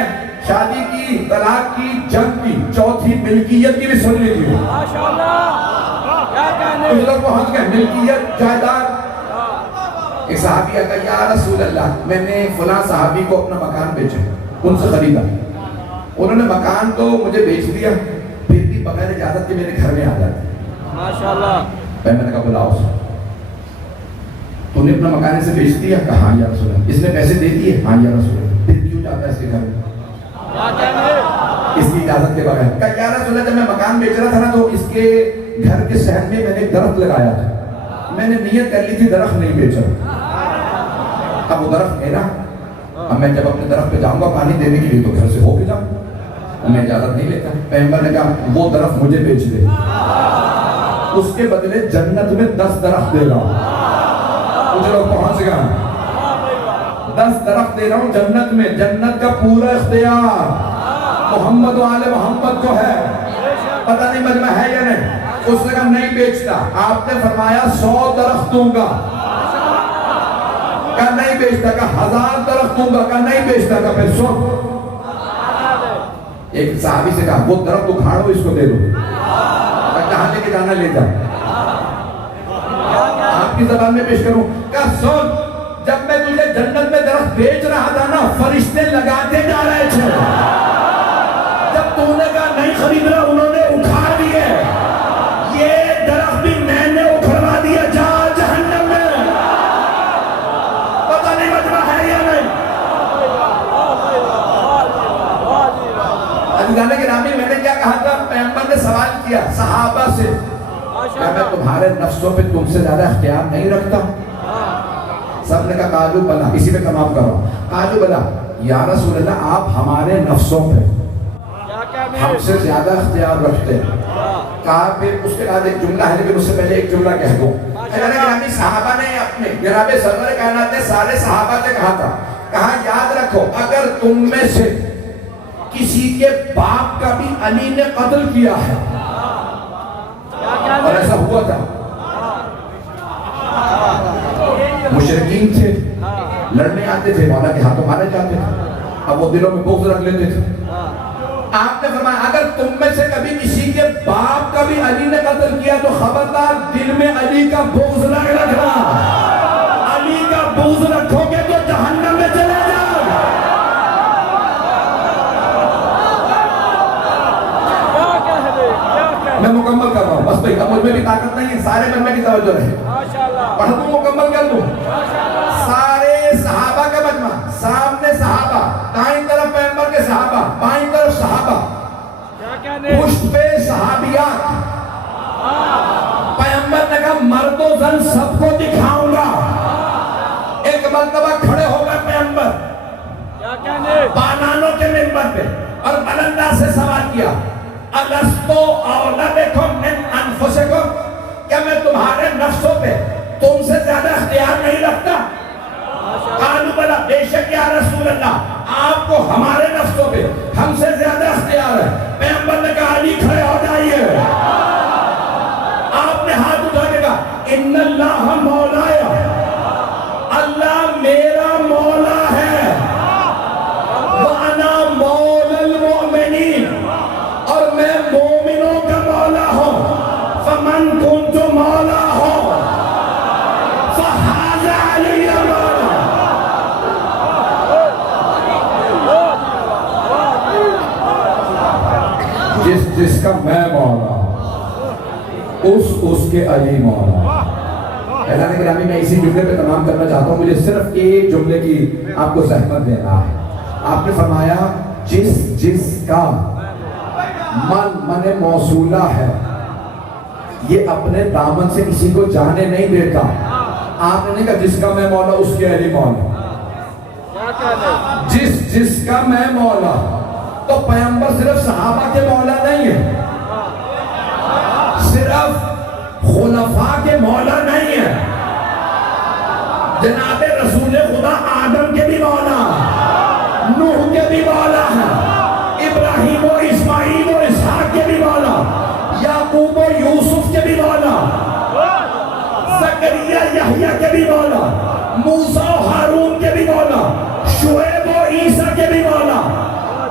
شادی کی، طلاق کی، جنگ کی، چوتھی ملکیت کی بھی سن لیجیے۔ کچھ لوگ پہنچ گئے ملکیت، جائیداد۔ ایک صحابی کہا یا رسول اللہ میں نے فلاں صحابی کو اپنا مکان بیچا، ان سے خریدا، انہوں نے مکان تو مجھے بیچ دیا، پھر بھی بغیر اجازت کے میرے گھر میں آ جاتے۔ میں نے کہا بلاؤ اسے، تو نے اپنا مکان اسے بیچ دیا؟ کہا ہاں یا رسول اللہ۔ اس نے پیسے دے دیے؟ ہاں یا رسول اللہ۔ پھر کیوں جاتا ہے اس کے گھر میں اس کی اجازت کے بغیر؟ کہا یا رسول اللہ جب میں مکان بیچ رہا تھا نا تو اس کے گھر کے صحن میں میں نے ایک درخت لگایا تھا، میں نے نیت کر لی تھی درخت نہیں بیچا، اب وہ درخت میرا، اب میں جب اپنے درخت پہ جاؤں گا پانی دینے کے لیے تو گھر سے ہو کے جاؤں، میں اجازت نہیں لیتا۔ پیغمبر نے کہا وہ درخت مجھے بیچ دے، اس کے بدلے جنت میں 10 درخت دے رہا ہوں۔ کچھ لوگ پہنچ گیا، 10 درخت دے رہا ہوں جنت میں، جنت کا پورا اختیار محمد و آل محمد کو ہے۔ پتہ نہیں مجمع ہے یا نہیں؟ اس نے کہا نہیں بیچتا۔ آپ نے فرمایا 100 درخت دوں گا، کہا نہیں بیچتا، کہا 1000 درخت دوں گا، کہا نہیں بیچتا، کہا پھر 100۔ ایک صحابی سے کہا وہ درخت اکھاڑو اس کو دے دو، کہاں لے کے جانا لے جا، آپ کی زبان میں پیش کروں، کہا سن جب میں تجھے جنت میں درخت بیچ رہا تھا نا فرشتے لگاتے جا رہے تھے، جب تو نے کہا نہیں خرید رہا انہوں نے اکھاڑ دیے، یہ درخت بھی میں نے اکھڑوا دیا، جا جہنم میں۔ پتہ نہیں مجمع ہے یا نہیں؟ عزیزانے گرامی میں نے کیا کہا تھا؟ پیغمبر نے سوال کیا صحابہ سے، کیا میں تمہارے نفسوں پہ تم سے زیادہ اختیار نہیں رکھتا؟ سب نے کہا قالوا بلا، اسی پہ تمام کرو، قالوا بلا یا رسول اللہ آپ ہمارے نفسوں پہ ہم سے زیادہ اختیار رکھتے ہیں۔ کہا پھر اس کے بعد ایک جملہ ہے لیکن اس سے پہلے ایک جملہ کہہ دوں۔ گرامی صحابہ نے اپنے جناب سرور کائنات نے سارے صحابہ سے کہا تھا، کہا یاد رکھو اگر تم میں سے کسی کے باپ کا بھی علی نے قتل کیا ہے، اور ایسا ہوا تھا، مشرکین تھے، لڑنے آتے تھے، مولا کے ہاتھوں مارے جاتے تھے، اب وہ دلوں میں بغض رکھ لیتے تھے۔ آپ نے فرمایا اگر تم میں سے کبھی کسی کے باپ کا بھی علی نے قتل کیا تو خبردار دل میں علی کا بغض نہ رکھنا، علی کا بغض رکھو گے تو جہنم میں چلے جاؤ۔ میں مکمل کر رہا ہوں بس بھائی، اب مجھ میں بھی طاقت نہیں ہے، سارے من میں کی توجہ رہے، پڑھ دوں مکمل کر دوں۔ سارے صحابہ کا مجمع، سامنے صحابہ، دائیں طرف پیغمبر کے صحابہ، بائیں طرف صحابہ، پشت پہ صحابیات۔ پیغمبر نے کہا مرد و زن سب کو دکھاؤں گا۔ ایک مرتبہ کھڑے ہو گئے پیغمبر بانانوں کے منبر پہ اور بلندہ سے سوال کیا الستو اولادکم من انفسکم، کیا میں تمہارے نفسوں پہ تم سے زیادہ اختیار نہیں رکھتا؟ قالوا بلا، بے شک یا رسول اللہ آپ کو ہمارے نفسوں پہ ہم سے زیادہ اختیار ہے۔ پیغمبر نے کہا علی کھڑے ہو جائیے۔ آپ نے ہاتھ اٹھا کے کہا ان اللہ مولایا، اللہ میرا مولا ہے، وانا مولا المؤمنین، اور میں مومنوں کا مولا ہوں، فمن کنت مولا ہوں فہذا علی مولا۔ جس کا میں مولا اس کے علی مولا۔ اعلان گرامی میں اسی جملے پہ تمام کرنا چاہتا ہوں، مجھے صرف ایک جملے کی آپ کو زحمت دینا ہے۔ آپ نے فرمایا جس کا من موصولہ ہے یہ اپنے دامن سے کسی کو جانے نہیں دیتا۔ آپ نے نہیں کہا جس کا میں مولا اس کے علی مولا، جس کا میں مولا، تو پیغمبر صرف صحابہ کے مولا نہیں ہے، صرف خلفاء کے مولا نہیں ہے، جناب رسول خدا آدم کے بھی مولا، نوح کے بھی مولا ہے، ابراہیم و اسماعیل و اسحاق کے بھی مولا، یعقوب و یوسف کے بھی مولا، زکریا یحییٰ کے بھی مولا، موسیٰ و ہارون کے بھی مولا، شعیب و عیسیٰ کے بھی مولا۔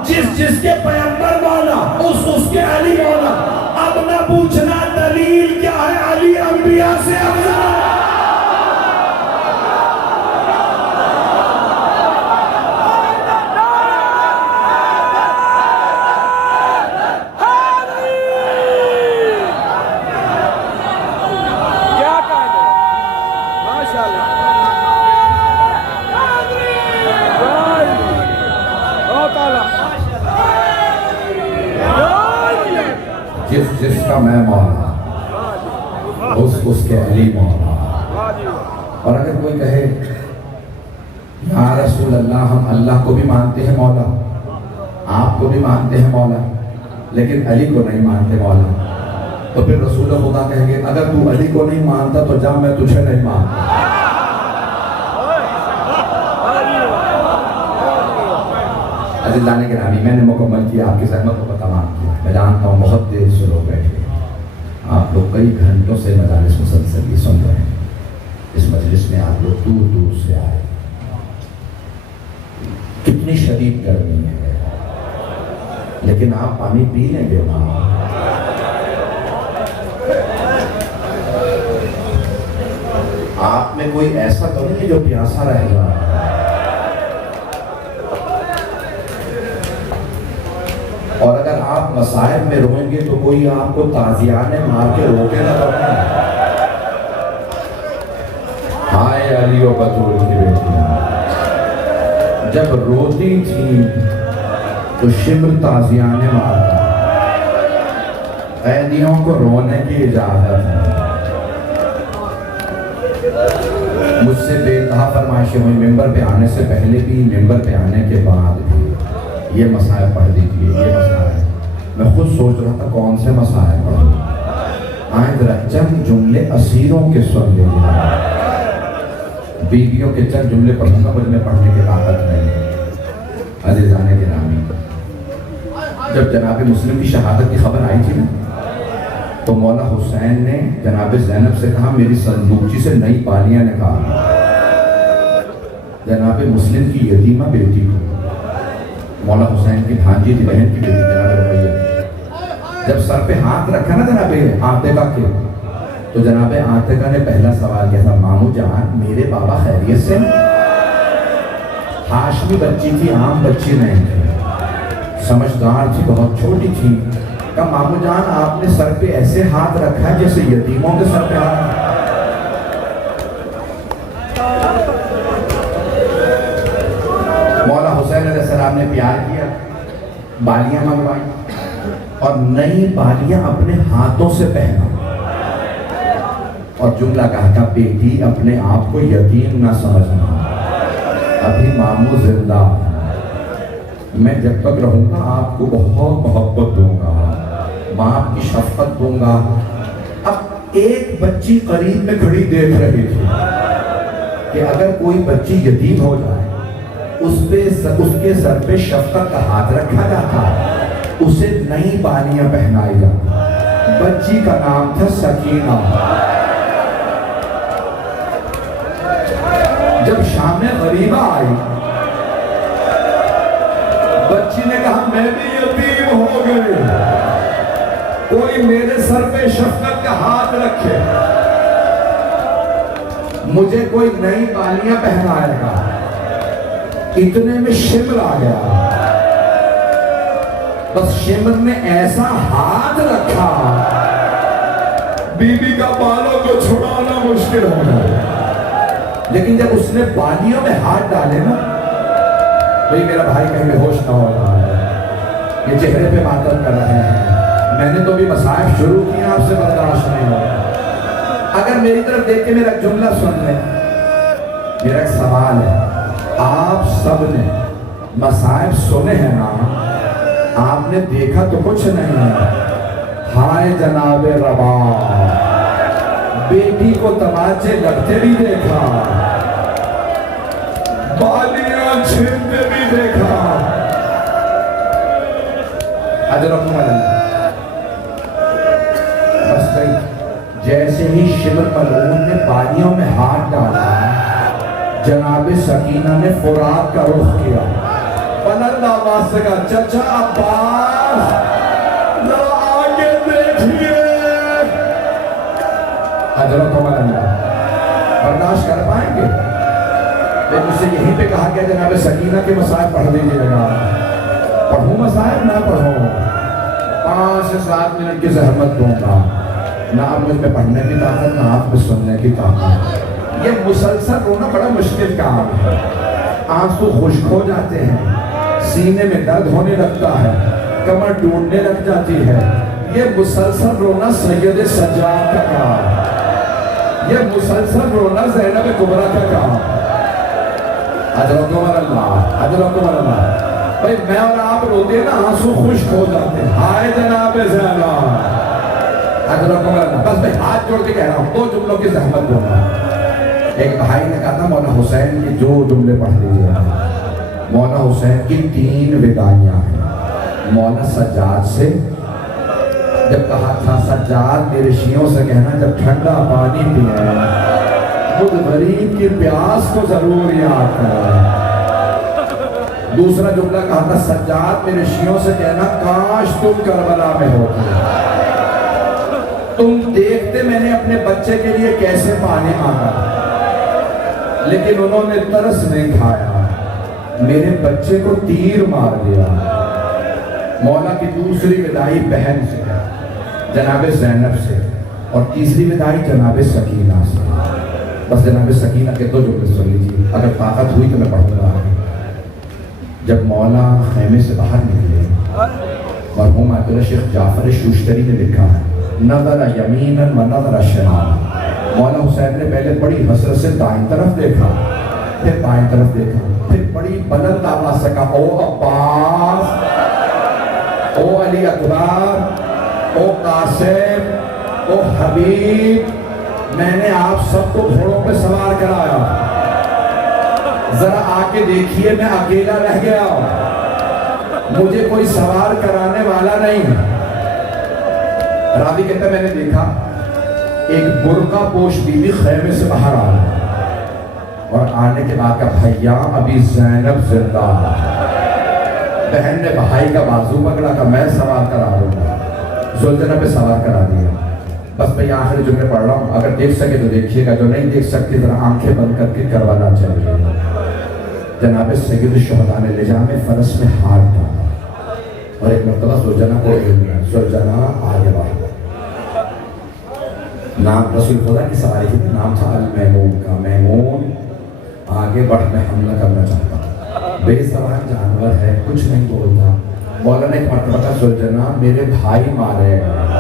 جس کے پیغمبر مولا اس کے علی مولا۔ اب نہ پوچھنا دلیل کیا ہے، علی انبیاء سے افضل۔ جس کا میں مولا اس کے علی مولا۔ اور اگر کوئی کہے یا رسول اللہ ہم اللہ کو بھی مانتے ہیں مولا، آپ کو بھی مانتے ہیں مولا، لیکن علی کو نہیں مانتے مولا۔ تو پھر رسول خدا کہیں گے اگر تو علی کو نہیں مانتا تو جا میں تجھے نہیں مانتا۔ عزیزان گرامی، میں نے مکمل کیا، آپ کی زحمت کو تمام کیا۔ میں جانتا ہوں بہت دیر سے لوگ بیٹھے ہیں، آپ لوگ کئی گھنٹوں سے مجالس مسلسل یہ سن رہے ہیں، اس مجلس میں آپ لوگ دور دور سے آئے، کتنی شدید گرمی ہے، لیکن آپ پانی پی لیں گے نا؟ آپ میں کوئی ایسا تو نہیں جو پیاسا رہے گا؟ اور اگر آپ مصائب میں روئیں گے تو کوئی آپ کو تازیانے مار کے روکے نہ کرنا۔ ہائے علی و بطول کی بیٹیاں، جب روتی تھی تو شمر تازیانے مارتا، قیدیوں کو رونے کی اجازت ہے۔ مجھ سے بے انتہا فرمائشیں ہوئی، ممبر پہ آنے سے پہلے بھی، ممبر پہ آنے کے بعد بھی، یہ مسائل پڑھ دیجیے، یہ مسائل میں خود سوچ رہا تھا کون سے مسائل پڑھوں۔ آئیں ذرا چند جملے اسیروں کے سن لیجیے، بیویوں کے چند جملے پڑھوں گا، مجھ میں پڑھنے کی طاقت نہیں۔ عزیزان گرامی، جب جناب مسلم کی شہادت کی خبر آئی تھی نا، تو مولا حسین نے جناب زینب سے کہا میری صندوقچی سے نئی بالیاں نکال۔ جناب مسلم کی یتیمہ بیٹی کو، مولا حسین کی بھانجی تھی، بہن کی بیٹی جناب رقیہ، جب سر پہ ہاتھ رکھا نا جناب عاتقہ کے، تو جناب عاتقہ نے پہلا سوال کیا تھا، مامو جان میرے بابا خیریت سے؟ ہاشمی بچی تھی، عام بچی نہیں تھی، سمجھدار تھی، بہت چھوٹی تھی۔ کہا مامو جان آپ نے سر پہ ایسے ہاتھ رکھا ہے جیسے یتیموں کے سر پہ ہاتھ۔ مولا حسین علیہ السلام نے پیار کیا، بالیاں منگوائی اور نئی بالیاں اپنے ہاتھوں سے پہنا، اور جملہ کہا بیٹی اپنے آپ کو یتیم نہ سمجھنا، ابھی مامو زندہ، میں جب تک رہوں گا آپ کو بہت محبت دوں گا، باپ کی شفقت دوں گا۔ اب ایک بچی قریب میں کھڑی دیکھ رہی تھی کہ اگر کوئی بچی یتیم ہو جائے اس کے سر پہ شفقت کا ہاتھ رکھا جاتا، اسے نئی بالیاں پہنائی جاتی۔ بچی کا نام تھا سکینہ۔ جب شام غریبہ آئی، بچی نے کہا میں بھی یتیم ہو گئی، کوئی میرے سر پہ شفقت کا ہاتھ رکھے، مجھے کوئی نئی بالیاں پہنائے گا۔ اتنے میں شمر آ گیا، بس شمر نے ایسا ہاتھ رکھا بی بی کا بالوں کو چھڑانا مشکل ہو گیا۔ لیکن جب اس نے بالیوں میں ہاتھ ڈالے نا، بھئی میرا بھائی کہیں بے ہوش نہ ہو رہا ہے، یہ چہرے پہ ماتم کر رہے ہیں، میں نے تو بھی مصائب شروع کیا، آپ سے برداشت نہیں ہو رہا۔ اگر میری طرف دیکھ کے میرا جملہ سن لیں، میرا ایک سوال ہے، آپ سب نے مصائب سنے ہیں نا، آپ نے دیکھا تو کچھ نہیں ہے۔ ہائے جناب رباب، بیٹی کو تماچے لگتے بھی دیکھا، بالیاں چھینتے بھی دیکھا۔ اجرکم اللہ، بس کئی جیسے ہی شمر ملعون نے بالیوں میں ہاتھ ڈالا، جناب سکینہ نے فرات کا رخ کیا، بلند آواز سے کہا چچا عباس ذرا آگے دیکھیے۔ حضرتم اللہ، برداشت کر پائیں گے؟ لیکن اسے یہیں پہ کہا گیا جناب سکینہ کے مصائب پڑھ دیجیے گا۔ پڑھوں مصائب نہ پڑھوں، 5 سے 7 منٹ کی زحمت دوں گا، نہ آپ مجھ پہ پڑھنے کی طاقت، نہ آپ پہ سننے کی طاقت۔ یہ مسلسل رونا بڑا مشکل کام ہے، آنسو خشک ہو جاتے ہیں، سینے میں درد ہونے لگتا ہے، کمر ٹوٹنے لگ جاتی ہے۔ یہ مسلسل رونا سید سجاد کا کام ہے، یہ مسلسل رونا زینب کبریٰ کا کام ہے۔ حضرتکم اللہ، حضرتکم اللہ۔ بھائی میں اور آپ روتے ہیں نا، آنسو خشک ہو جاتے ہیں، ہائے جناب زینب، حضرتکم اللہ۔ بس میں ہاتھ جوڑ کے کہہ رہا ہوں، 2 جملوں کی زحمت دوں۔ ایک بھائی نے کہا تھا مولا حسین کی جو جملے پڑھ لیجیے۔ مولا حسین کی 3 وداعیاں ہیں۔ مولا سجاد سے جب کہا تھا سجاد میرے شیعوں سے کہنا جب ٹھنڈا پانی پیا خود غریب کی پیاس کو ضرور یاد کرا۔ دوسرا جملہ کہا تھا سجاد میرے شیعوں سے کہنا کاش تم کربلا میں ہوتے، تم دیکھتے میں نے اپنے بچے کے لیے کیسے پانی مانگا، لیکن انہوں نے ترس نہیں کھایا، میرے بچے کو تیر مار دیا۔ مولا کی دوسری وداعی بہن سے، جناب زینب سے، اور تیسری وداعی جناب سکینہ سے۔ بس جناب سکینہ کے 2 جملے سن لیجیے، اگر طاقت ہوئی تو میں پڑھوں گا۔ جب مولا خیمے سے باہر نکلے، مرحوم آیت اللہ شیخ جعفر شوشتری نے لکھا ہے نظر یمینا و نظر شمالا، مولا حسین نے پہلے بڑی حسرت سے دائیں طرف دیکھا، پھر بائیں طرف دیکھا، پھر بڑی بلند آواز سے کہا او عباس، او علی اکبر، او قاسم، او حبیب، میں نے آپ سب کو گھوڑوں پہ سوار کرایا، ذرا آ کے دیکھیے میں اکیلا رہ گیا، مجھے کوئی سوار کرانے والا نہیں۔ راوی کہتا ہے میں نے دیکھا ایک برقع پوش بیوی خیمے سے باہر آ رہا، اور آنے کے بعد کہا بھیا ابھی زینب زندہ۔ بہن نے بھائی کا بازو پکڑا کہ میں سوار کرا دوں گا، زلجنہ پہ سوار کرا دیا۔ بس میں آخری جملے پڑھ رہا ہوں، اگر دیکھ سکے تو دیکھیے گا، جو نہیں دیکھ سکتے ذرا آنکھیں بند کر کے کروانا چاہیے۔ جناب سید الشہداء نے لجام فرس میں ہاتھ ڈالا اور ایک مرتبہ زلجنہ کو علم، زلجنہ آگے بڑھ، نام رسول خدا کی سواری کی نام تھا المیمون کا، میمون آگے بڑھ میں حملہ کرنا چاہتا، بے زبان جانور ہے کچھ نہیں بولتا۔ مولا نے ایک مرتبہ کہا زلجنہ میرے بھائی مارے گئے،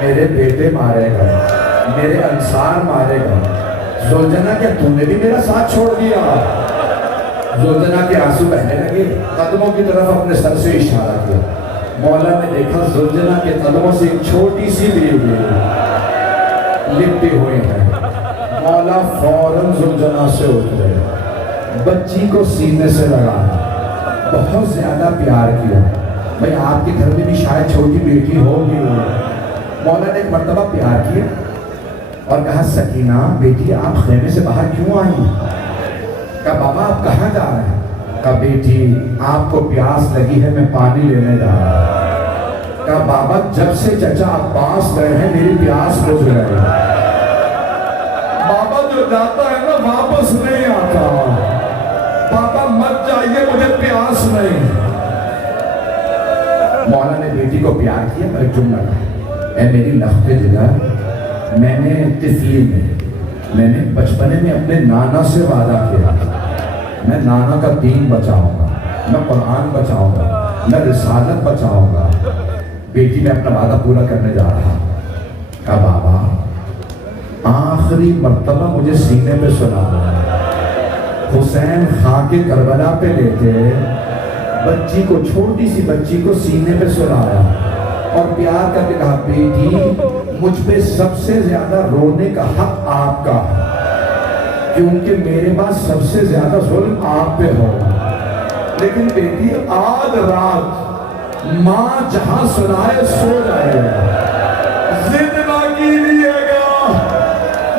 میرے بیٹے مارے گئے، میرے انصار مارے گئے، زلجنہ کیا تم نے بھی میرا ساتھ چھوڑ دیا؟ زلجنہ کے آنسو بہنے لگے، قدموں کی طرف اپنے سر سے اشارہ کیا۔ مولا نے دیکھا زلجنہ کے قدموں سے ایک چھوٹی سی بیوی لپٹی ہوئی ہے۔ مولا فوراً زلجنہ سے اترے، بچی کو سینے سے لگایا، بہت زیادہ پیار کیا۔ بھئی آپ کے گھر میں بھی شاید چھوٹی بیٹی ہوگی۔ مولا نے ایک مرتبہ پیار کیا اور کہا سکینہ بیٹی آپ خیمے سے باہر کیوں آئی؟ کہا بابا آپ کہاں جا رہے ہیں؟ کہا بیٹی آپ کو پیاس لگی ہے میں پانی لینے جا رہا ہوں۔ کہا بابا جب سے چچا عباس گئے ہیں میری پیاس بجھ گئی۔ بابا جو جاتا ہے نا واپس نہیں آتا، بابا مت جائیے مجھے پیاس نہیں۔ مولا نے بیٹی کو پیار کیا اور ایک جملہ کہا اے میری لخت جگر، میں نے طفلی میں نے بچپنے میں اپنے نانا سے وعدہ کیا میں نانا کا دین بچاؤں گا، میں قرآن بچاؤں گا، میں رسالت بچاؤں گا۔ بیٹی میں اپنا وعدہ پورا کرنے جا رہا۔ کہا بابا آخری مرتبہ مجھے سینے پہ سنا دو۔ حسین خاک کربلا پہ لیتے بچی کو، چھوٹی سی بچی کو سینے پہ سلایا اور پیار کر کے کہا بیٹی مجھ پہ سب سے زیادہ رونے کا حق آپ کا ہے، کیونکہ میرے پاس سب سے زیادہ ظلم آپ پہ ہو، لیکن بیٹی آج رات ماں جہاں سنائے سو جائے گا، ضد نہ کیجیے گا،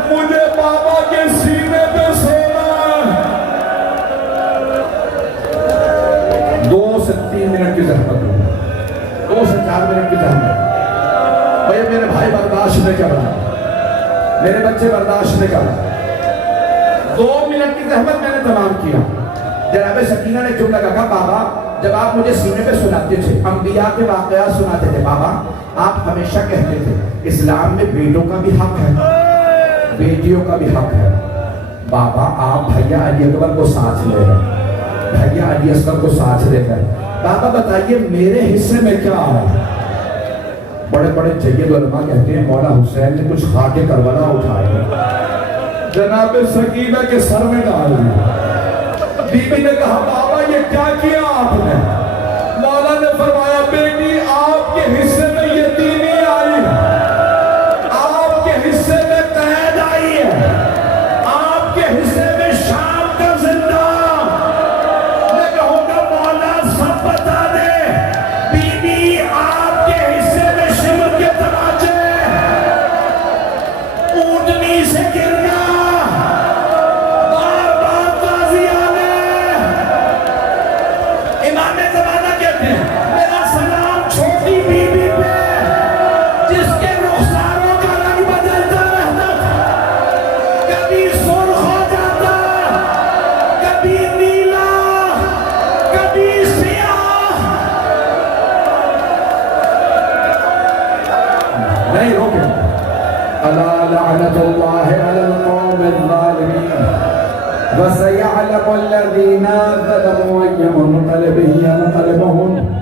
مجھے بابا کے سینے پہ سونا ہے۔ 2 سے 3 منٹ کی زحمت ہو، 2 سے 4 منٹ کی زحمت۔ بھئی میرے بھائی برداشت نہیں کر رہا، میرے بچے برداشت نہیں کر رہا۔ 2 منٹ کی زحمت میں نے تمام کیا۔ جناب سکینہ نے جملہ کہا بابا جب آپ مجھے سینے پہ سناتے تھے، انبیاء کے واقعات سناتے تھے، بابا آپ ہمیشہ کہتے تھے اسلام میں بیٹوں کا بھی حق ہے، بیٹیوں کا بھی حق ہے۔ بابا آپ بھیا علی اکبر کو ساتھ لے گئے، بھیا علی اصغر کو ساتھ لے گئے، بابا بتائیے میرے حصے میں کیا ہے؟ بڑے بڑے جید علماء کہتے ہیں مولا حسین نے کچھ خاک کربلا اٹھائے جناب سکینہ کے سر میں ڈال دیا، بی بی نے کہا بابا یہ کیا کیا آپ نے؟ مولا نے فرمایا بیٹی آپ کے حصے میں یتیمی آئی ہے، آپ کے حصے میں قید آئی ہے، آپ کے حصے میں شام کا زندہ۔ میں کہوں گا مولا سب بتا دے، بی بی آپ کے حصے میں شمر کے تماچے، اونٹنی سے گرنا، بار بار قاضی آنے۔ امام زمانہ کہتے ہیں میرا سلام چھوٹی بی بی پہ جس کے رخساروں کا رنگ بدلتا رہتا تھا، کبھی سرخ ہو جاتا، کبھی نیلا، کبھی سیاہ۔ نہیں روکے۔ الا لعنت اللہ علی القوم الظالمین وسيعلم الذين ظلموا أي منقلب ينقلبون